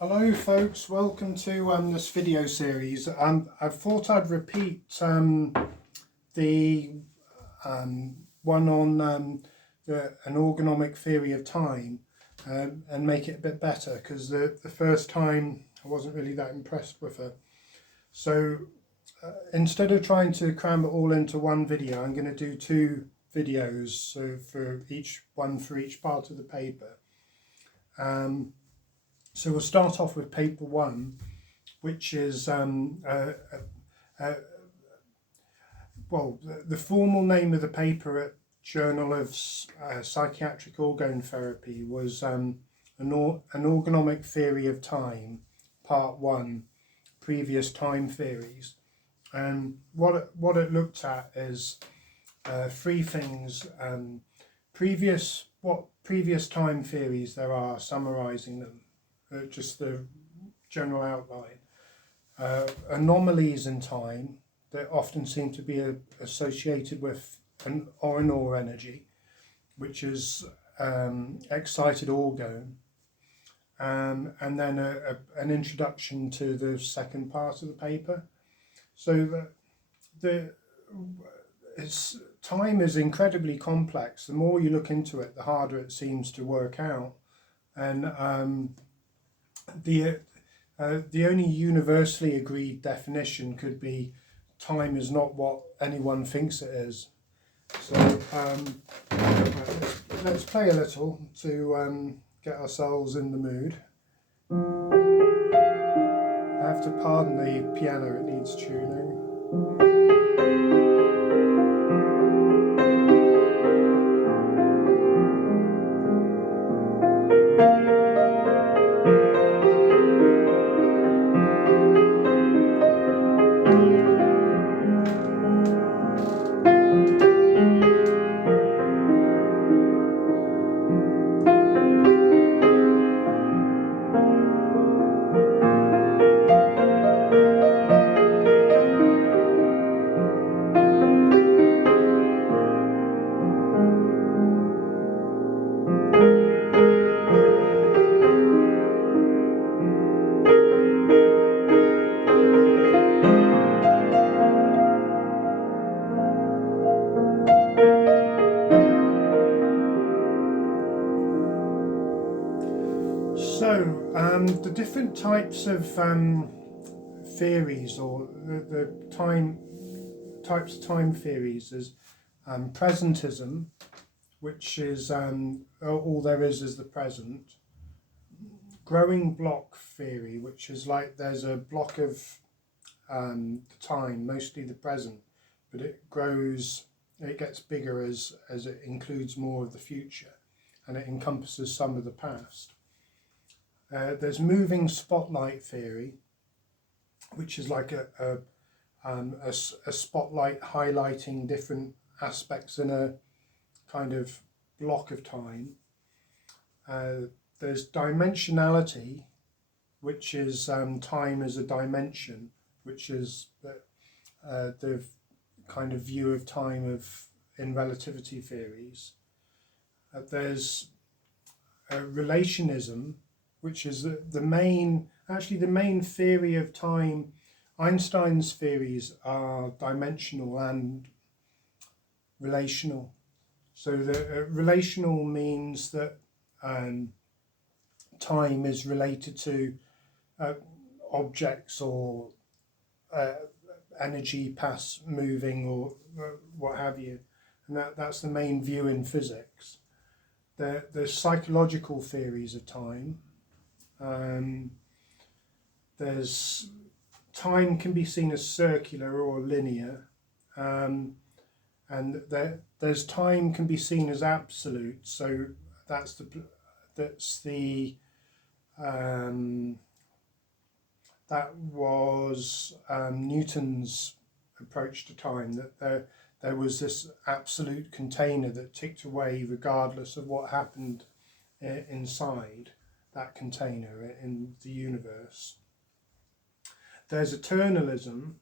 Hello folks, welcome to this video series. I thought I'd repeat the one on an ergonomic theory of time and make it a bit better, because the first time I wasn't really that impressed with it. So instead of trying to cram it all into one video, I'm going to do two videos, so for each part of the paper. So we'll start off with paper one, which is the formal name of the paper at Journal of Psychiatric Orgone Therapy was an Ergonomic Theory of Time, Part 1, Previous Time Theories. And what it looked at is three things: previous time theories there are, summarising them. Just the general outline. Anomalies in time that often seem to be associated with an or energy, which is excited orgone, and then an introduction to the second part of the paper. So time is incredibly complex. The more you look into it, the harder it seems to work out, and the only universally agreed definition could be time is not what anyone thinks it is. So let's play a little to get ourselves in the mood. I have to pardon the piano, it needs tuning. So the different types of theories, or the types of time theories, is presentism, which is all there is the present. Growing block theory, which is like there's a block of the time, mostly the present, but it grows, it gets bigger as it includes more of the future, and it encompasses some of the past. There's moving spotlight theory, which is like a spotlight highlighting different aspects in a kind of block of time. There's dimensionality, which is time as a dimension, which is the kind of view of time in relativity theories. There's relationism, which is the main theory of time. Einstein's theories are dimensional and relational. So the relational means that time is related to objects or energy moving or what have you, and that's the main view in physics. There's psychological theories of time. There's time can be seen as circular or linear, and there's time can be seen as absolute. So that was Newton's approach to time, that there was this absolute container that ticked away regardless of what happened inside that container in the universe. There's eternalism,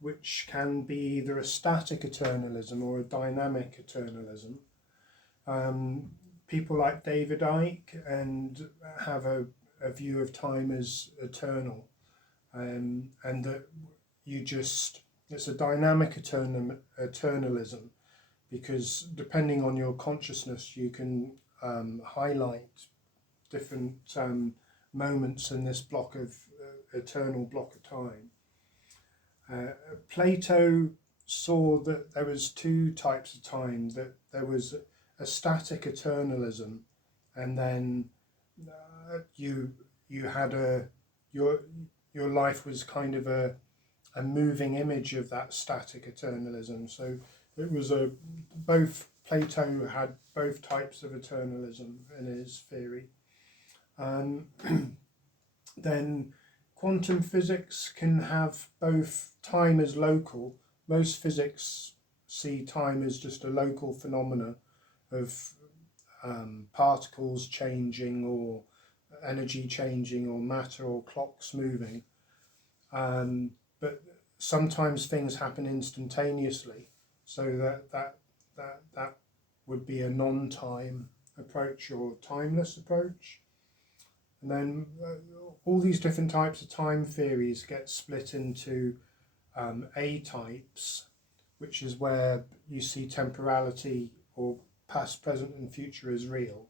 which can be either a static eternalism or a dynamic eternalism. people like David Icke and have a view of time as eternal, and that it's a dynamic eternalism, because depending on your consciousness you can highlight different moments in this block of eternal block of time. Plato saw that there was two types of time, that there was a static eternalism, and then you had your life was kind of a moving image of that static eternalism. So it was both Plato had both types of eternalism in his theory. Then quantum physics can have both time as local. Most physics see time as just a local phenomena of particles changing, or energy changing, or matter or clocks moving. But sometimes things happen instantaneously, so that would be a non-time approach or timeless approach. And then all these different types of time theories get split into A types, which is where you see temporality or past, present and future as real,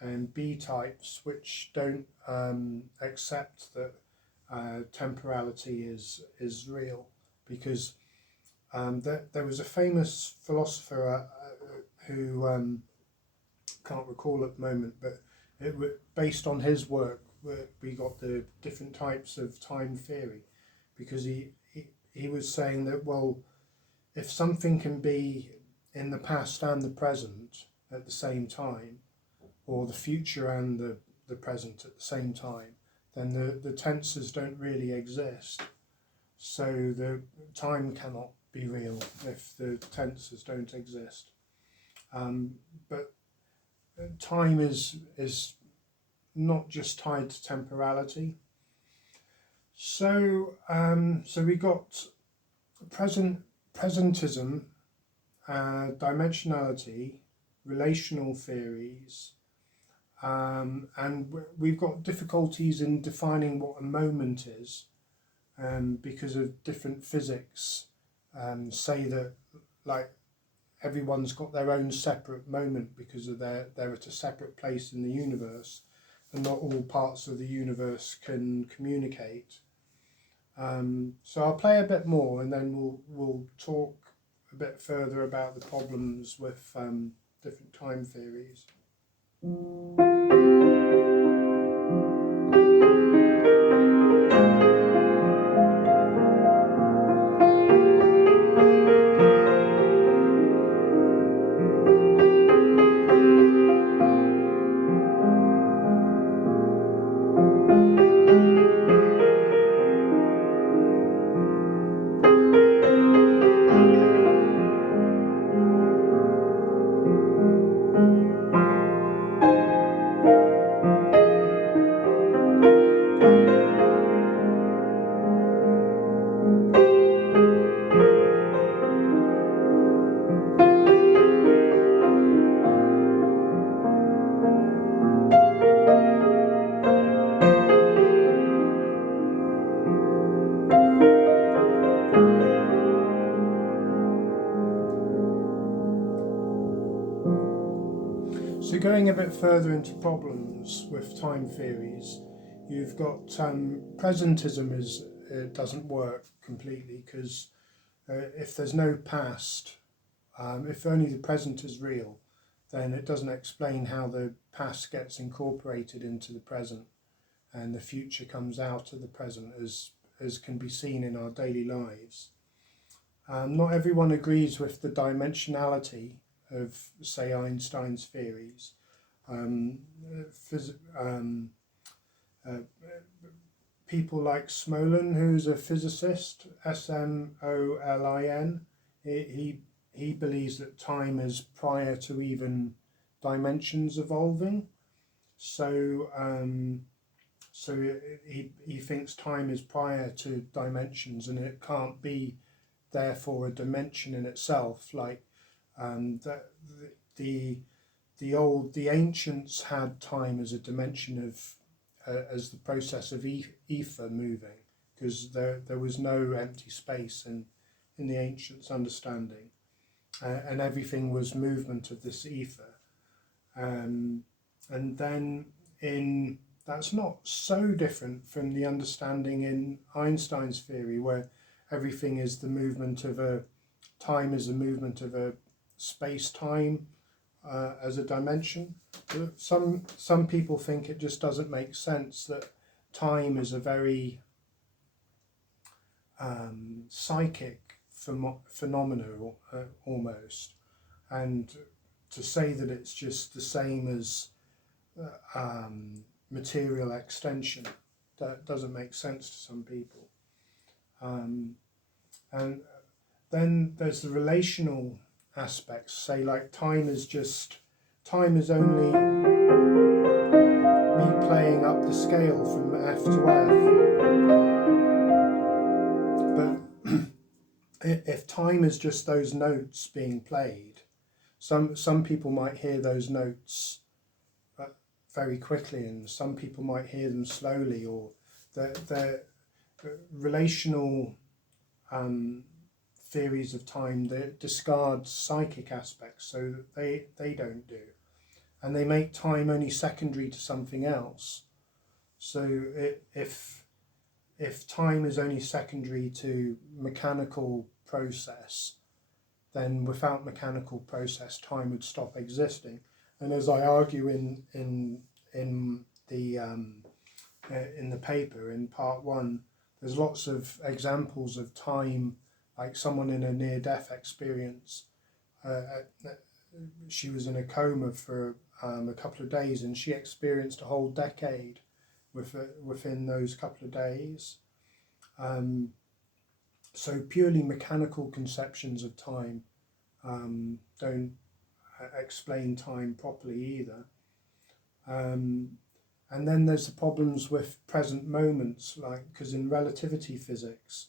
and B types, which don't accept that temporality is real, because there was a famous philosopher who can't recall at the moment, but based on his work we got the different types of time theory, because he was saying that, well, if something can be in the past and the present at the same time, or the future and the present at the same time, then the tenses don't really exist. So the time cannot be real if the tenses don't exist. But time is not just tied to temporality. So we got presentism, dimensionality, relational theories, and we've got difficulties in defining what a moment is, because of different physics. Say that, like, everyone's got their own separate moment because of they're at a separate place in the universe, and not all parts of the universe can communicate. So I'll play a bit more, and then we'll talk a bit further about the problems with different time theories. So going a bit further into problems with time theories, you've got presentism it doesn't work completely, because if there's no past, if only the present is real, then it doesn't explain how the past gets incorporated into the present and the future comes out of the present, as can be seen in our daily lives. Not everyone agrees with the dimensionality of, say, Einstein's theories. People like Smolin, who's a physicist, Smolin, he believes that time is prior to even dimensions evolving. So he thinks time is prior to dimensions, and it can't be therefore a dimension in itself, like the the ancients had time as a dimension of as the process of ether moving, because there was no empty space in the ancients' understanding, and everything was movement of this ether. And then that's not so different from the understanding in Einstein's theory, where everything is the movement of time is the movement of a space-time as a dimension. Some people think it just doesn't make sense, that time is a very psychic phenomenon almost, and to say that it's just the same as material extension, that doesn't make sense to some people. And then there's the relational aspects, say like time is only me playing up the scale from F to F. But if time is just those notes being played, some people might hear those notes very quickly, and some people might hear them slowly, or the relational theories of time that discard psychic aspects, so that they don't do, and they make time only secondary to something else. So if time is only secondary to mechanical process, then without mechanical process, time would stop existing. And as I argue in the paper in part 1, there's lots of examples of time, like someone in a near-death experience. She was in a coma for a couple of days, and she experienced a whole decade within those couple of days. So purely mechanical conceptions of time don't explain time properly either. And then there's the problems with present moments, like because in relativity physics,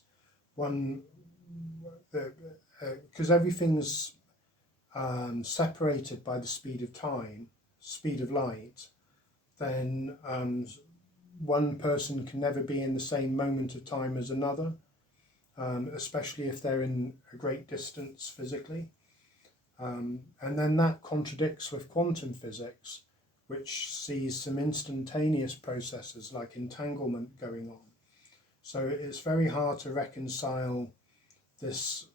because everything's separated by the speed of time, speed of light, then one person can never be in the same moment of time as another, especially if they're in a great distance physically. And then that contradicts with quantum physics, which sees some instantaneous processes like entanglement going on. So it's very hard to reconcile this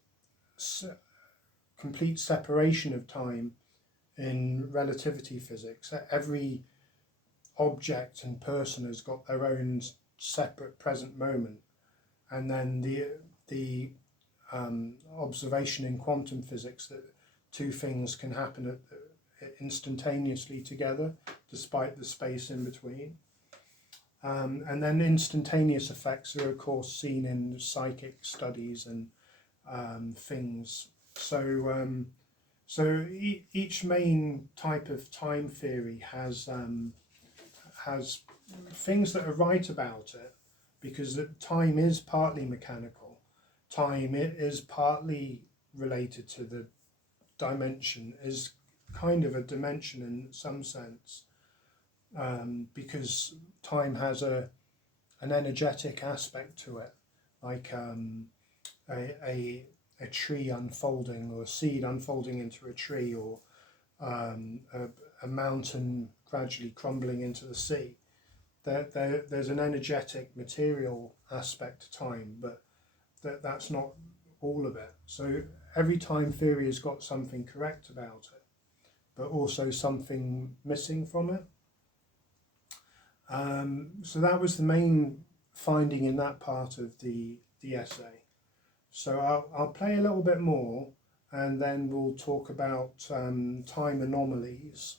complete separation of time in relativity physics. Every object and person has got their own separate present moment, and then the observation in quantum physics that two things can happen instantaneously together despite the space in between. And then instantaneous effects are of course seen in psychic studies and things. So each main type of time theory has things that are right about it, because time is partly mechanical. Time is partly related to the dimension, is kind of a dimension in some sense, because time has an energetic aspect to it, like a tree unfolding, or a seed unfolding into a tree, or a mountain gradually crumbling into the sea. There's an energetic material aspect to time, but that's not all of it. So every time theory has got something correct about it, but also something missing from it. So that was the main finding in that part of the essay. So I'll play a little bit more, and then we'll talk about time anomalies.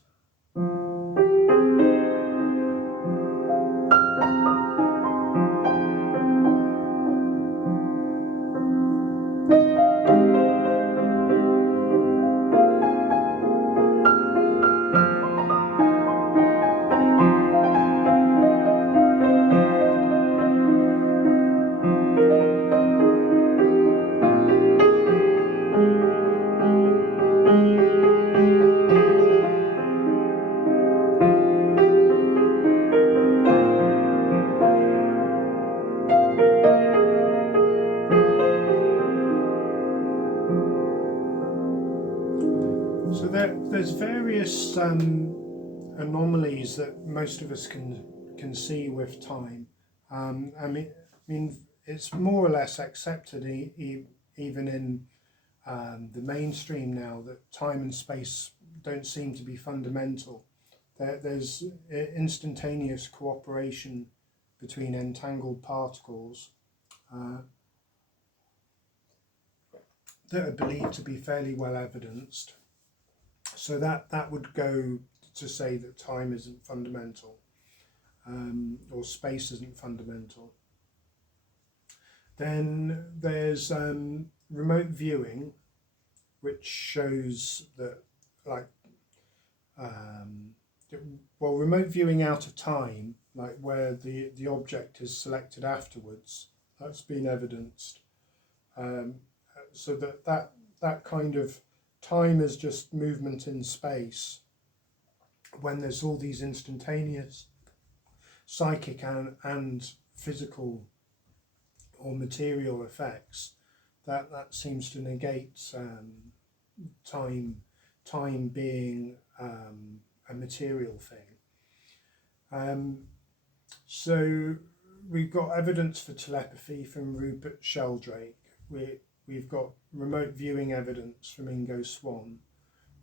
So there's various anomalies that most of us can see with time. I mean, it's more or less accepted even in the mainstream now that time and space don't seem to be fundamental. There's instantaneous cooperation between entangled particles that are believed to be fairly well evidenced. So that would go to say that time isn't fundamental, or space isn't fundamental. Then there's remote viewing, which shows that, like, remote viewing out of time, like where the object is selected afterwards, that's been evidenced. So that kind of time is just movement in space. When there's all these instantaneous psychic and physical or material effects, that seems to negate time being a material thing. So we've got evidence for telepathy from Rupert Sheldrake. We've got remote viewing evidence from Ingo Swann,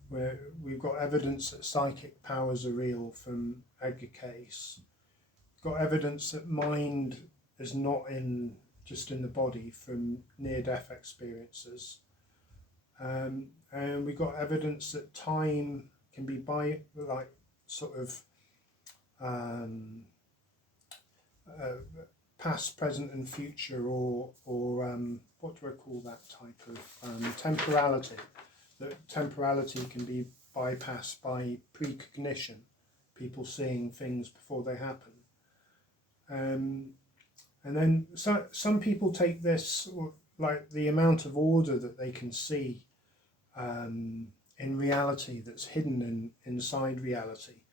where we've got evidence that psychic powers are real from Edgar Cayce. We've got evidence that mind is not just in the body from near-death experiences. And we've got evidence that time can be past, present, and future, or what do I call that type of temporality? That temporality can be bypassed by precognition, people seeing things before they happen. And then some people take this, like the amount of order that they can see in reality that's hidden inside reality,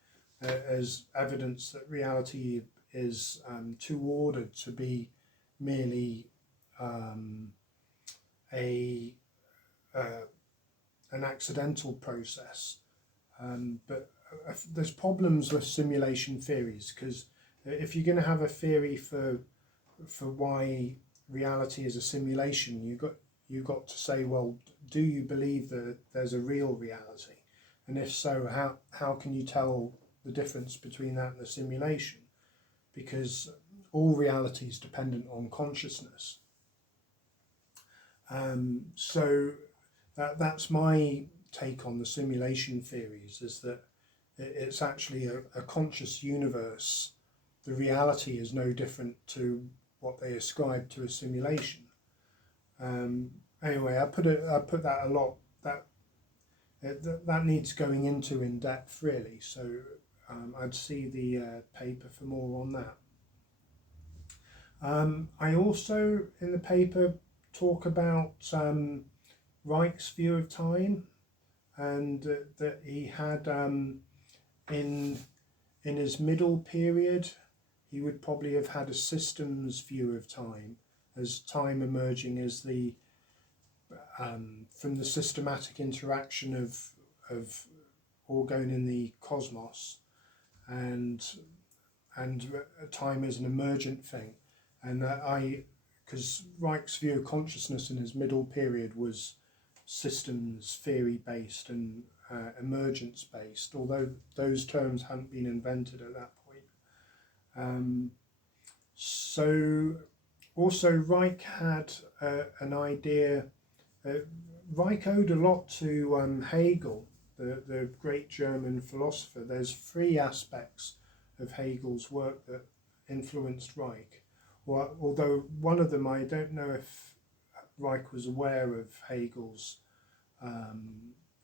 as evidence that reality is too ordered to be merely an accidental process. But there's problems with simulation theories, because if you're going to have a theory for why reality is a simulation, you've got to say, well, do you believe that there's a real reality? And if so, how can you tell the difference between that and the simulation? Because all reality is dependent on consciousness. So that's my take on the simulation theories, is that it's actually a conscious universe. The reality is no different to what they ascribe to a simulation. Anyway, I put that a lot. That needs going into in depth, really. So I'd see the paper for more on that. I also, in the paper, talk about Reich's view of time, and that he had in his middle period, he would probably have had a systems view of time, as time emerging as the from the systematic interaction of orgone in the cosmos, and time as an emergent thing, and because Reich's view of consciousness in his middle period was systems theory based and emergence based, although those terms hadn't been invented at that point. So also Reich had an idea. Reich owed a lot to Hegel, the great German philosopher. There's three aspects of Hegel's work that influenced Reich. Well, although one of them, I don't know if Reich was aware of Hegel's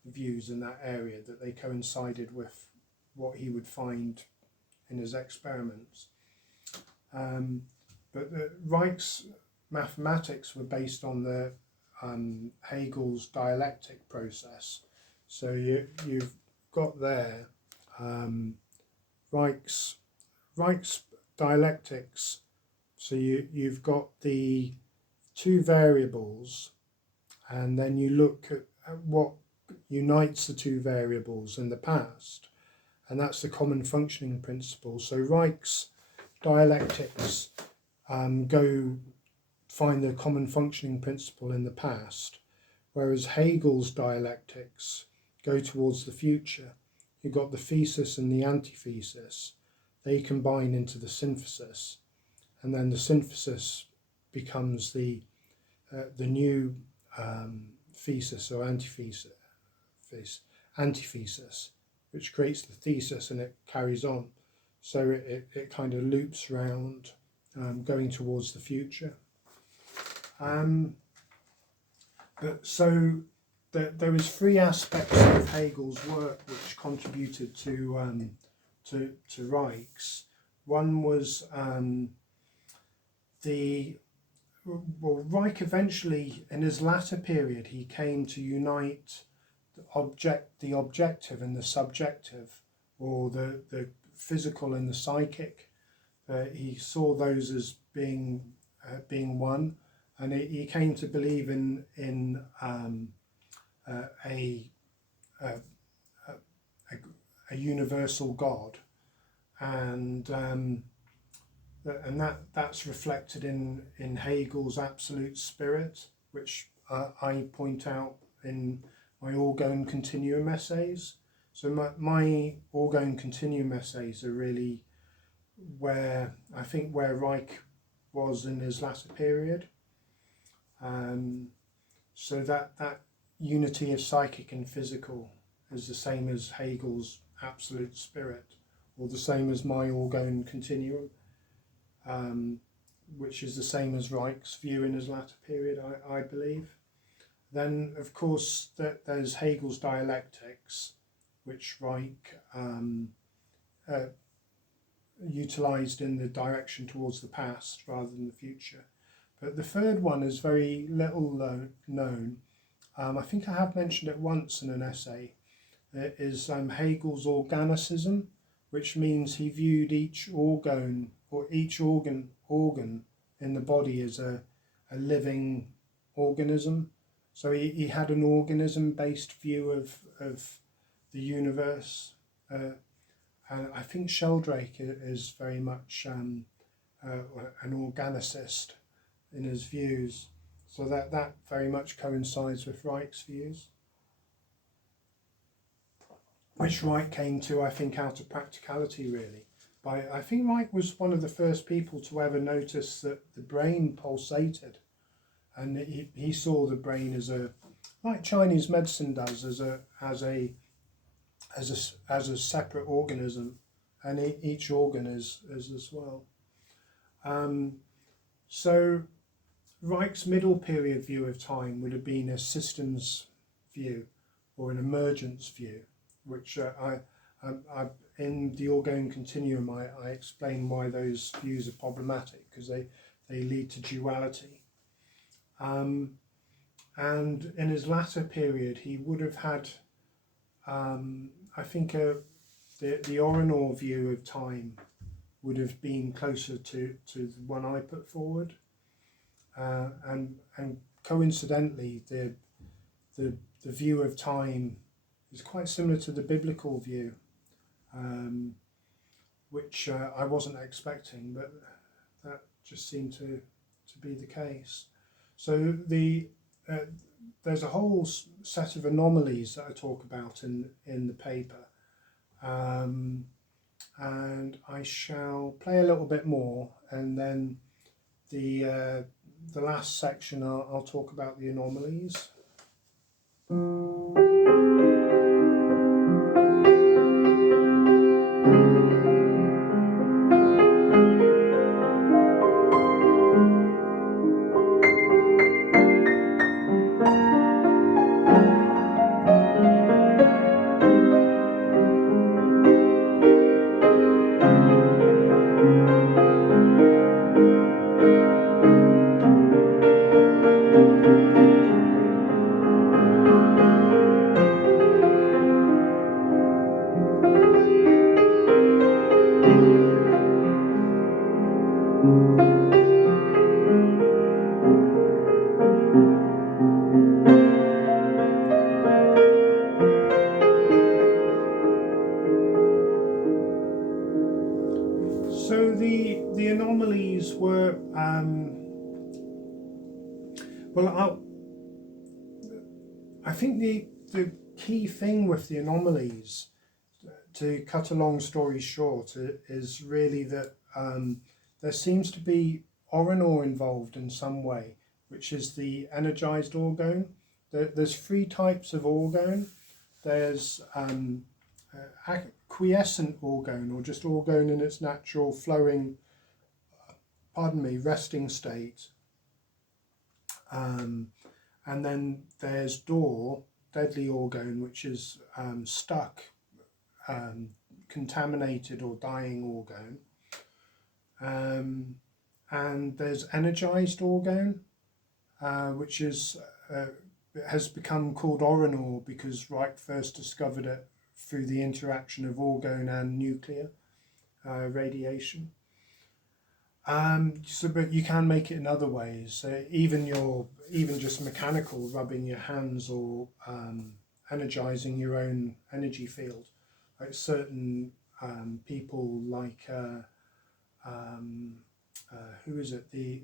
views in that area, that they coincided with what he would find in his experiments. But Reich's mathematics were based on the Hegel's dialectic process. So you've got there Reich's dialectics. So you've got the two variables, and then you look at what unites the two variables in the past, and that's the common functioning principle. So Reich's dialectics go find the common functioning principle in the past, whereas Hegel's dialectics go towards the future. You've got the thesis and the antithesis. They combine into the synthesis, and then the synthesis becomes the new thesis or antithesis, which creates the thesis, and it carries on. So it kind of loops round, going towards the future. There was three aspects of Hegel's work which contributed to Reich's. One was Reich eventually, in his latter period, he came to unite the objective and the subjective, or the physical and the psychic. He saw those as being one, and he came to believe in a universal God, and that's reflected in Hegel's absolute spirit, which I point out in my orgone continuum essays. So my orgone continuum essays are really where I think where Reich was in his latter period. So that unity of psychic and physical is the same as Hegel's absolute spirit, or the same as my orgone continuum, which is the same as Reich's view in his latter period, I believe. Then, of course, there's Hegel's dialectics, which Reich utilised in the direction towards the past rather than the future. But the third one is very little known. I think I have mentioned it once in an essay. It is Hegel's organicism, which means he viewed each organ in the body as a living organism. So he had an organism-based view of the universe. And I think Sheldrake is very much an organicist in his views. So that very much coincides with Reich's views, which Reich came to, I think, out of practicality, really. I think Reich was one of the first people to ever notice that the brain pulsated, and he saw the brain as like Chinese medicine does, as a separate organism, and each organ is as well. So Reich's middle period view of time would have been a systems view or an emergence view, which I in the orgone continuum I explain why those views are problematic, because they lead to duality. And in his latter period, he would have had, I think, the Orenor view of time would have been closer to the one I put forward. And coincidentally, the view of time is quite similar to the biblical view, which I wasn't expecting, but that just seemed to be the case. So there's a whole set of anomalies that I talk about in the paper, and I shall play a little bit more, and then the last section I'll talk about the anomalies. Well, I think the key thing with the anomalies, to cut a long story short, is really that there seems to be Orinor involved in some way, which is the energized orgone. There's three types of orgone. There's quiescent orgone, or just orgone in its natural flowing, resting state. And then there's deadly orgone, which is stuck, contaminated or dying orgone. And there's energized orgone, which has become called Orinor because Reich first discovered it through the interaction of orgone and nuclear radiation. But you can make it in other ways. Even just mechanical, rubbing your hands, or energizing your own energy field. Like certain people, like who is it? The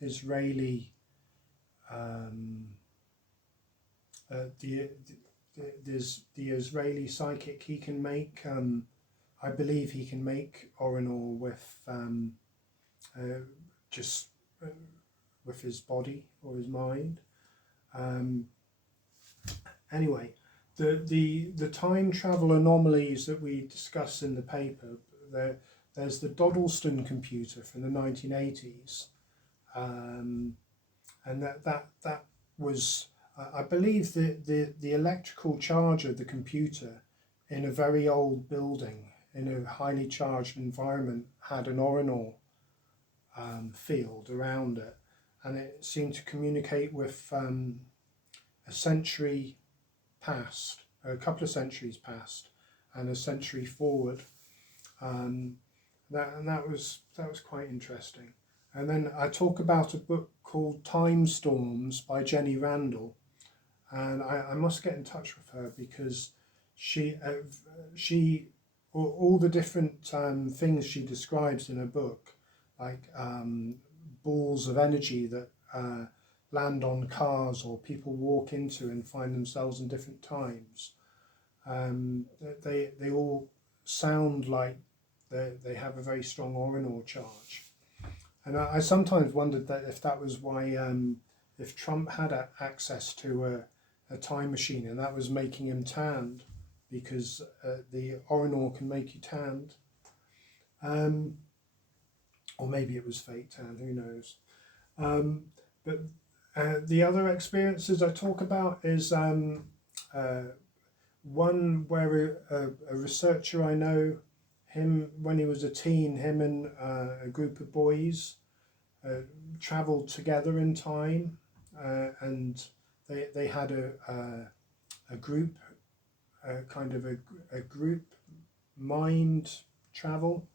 Israeli. There's the Israeli psychic. He can make. I believe he can make Orinor with just with his body or his mind. Anyway, the time travel anomalies that we discuss in the paper, there's the Doddleston computer from the 1980s, and that was, I believe, the electrical charge of the computer in a very old building in a highly charged environment had an Orinor field around it, and it seemed to communicate with a century past, a couple of centuries past, and a century forward. That was quite interesting. And then I talk about a book called Time Storms by Jenny Randall, and I must get in touch with her because she all the different things she describes in her book, like balls of energy that land on cars or people walk into and find themselves in different times. They all sound like they have a very strong Orinor charge. And I sometimes wondered that if that was why, if Trump had access to a time machine and that was making him tanned, because the Orinor can make you tanned. Or maybe it was fake tan, who knows. But the other experiences I talk about is one where a researcher I know, him when he was a teen, him and a group of boys travelled together in time, and they had a group, kind of a group mind travel.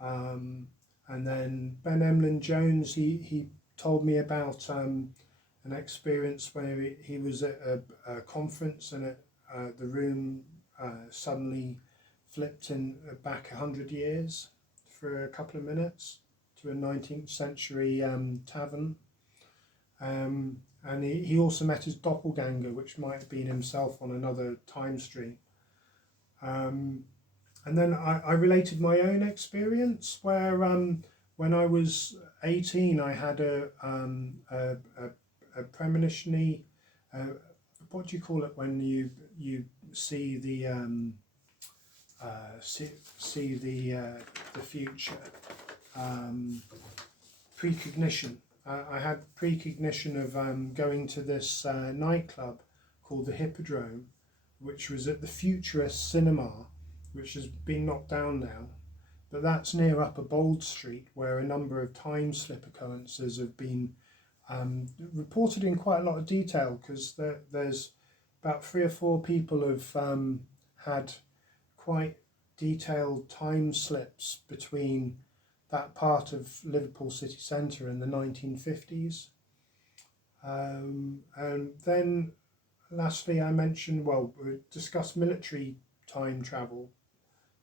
And then Ben Emlyn Jones, he told me about an experience where he was at a conference, and the room suddenly flipped back 100 years for a couple of minutes to a 19th century tavern. And he also met his doppelganger, which might have been himself on another time stream. And then I related my own experience where when I was 18, I had a premonition. What do you call it when you see the see the future? Precognition. I had precognition of going to this nightclub called the Hippodrome, which was at the Futurist Cinema, which has been knocked down now. But that's near Upper Bold Street, where a number of time slip occurrences have been reported in quite a lot of detail, because there's about 3 or 4 people have had quite detailed time slips between that part of Liverpool city centre in the 1950s. And then lastly I mentioned, we discussed military time travel,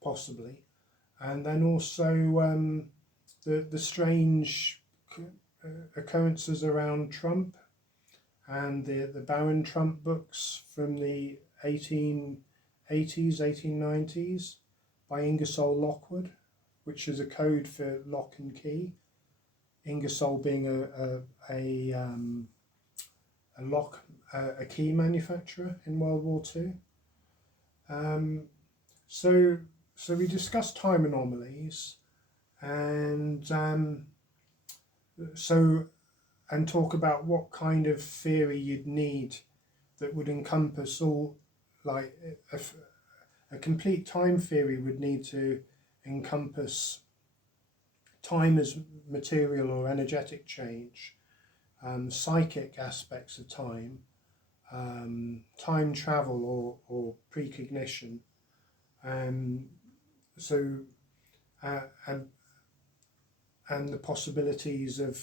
possibly. And then also the strange occurrences around Trump and the Baron Trump books from the 1880s, 1890s by Ingersoll Lockwood, which is a code for lock and key. Ingersoll being a key manufacturer in World War II. So we discussed time anomalies, and talk about what kind of theory you'd need that would encompass all, like a complete time theory would need to encompass time as material or energetic change, psychic aspects of time, time travel or precognition, and the possibilities of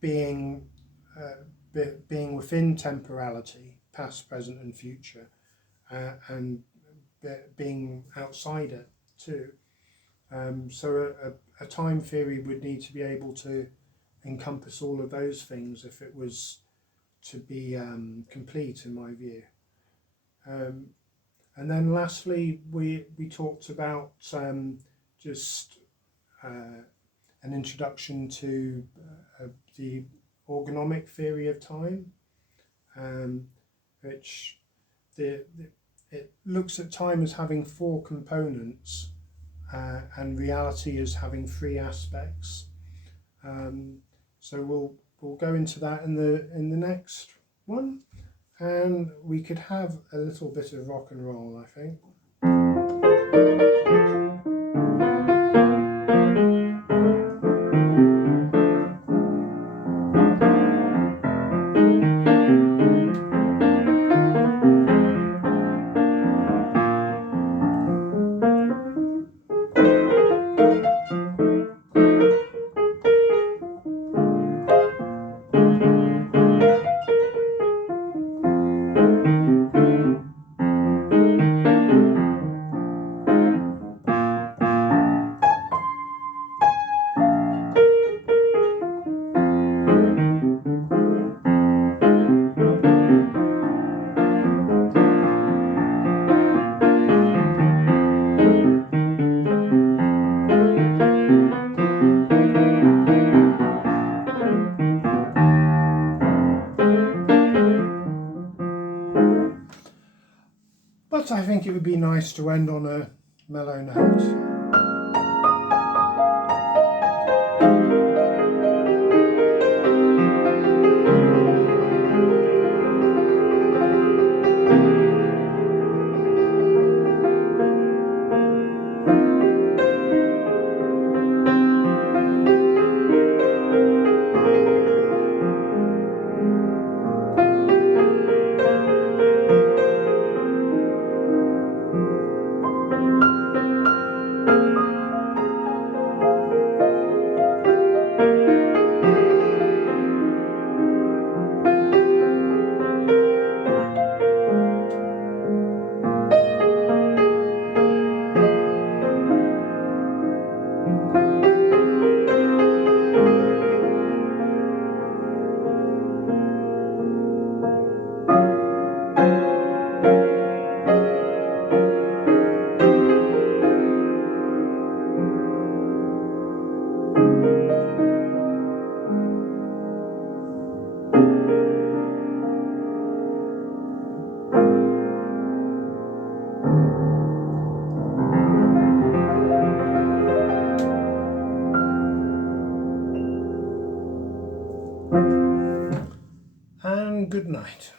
being within temporality, past, present, and future, and being outside it too. So a time theory would need to be able to encompass all of those things if it was to be complete, in my view. And then lastly, we talked about just an introduction to the orgonomic theory of time, which it looks at time as having four components, and reality as having three aspects. So we'll go into that in the next one, and we could have a little bit of rock and roll, I think. But I think it would be nice to end on a mellow note. And good night.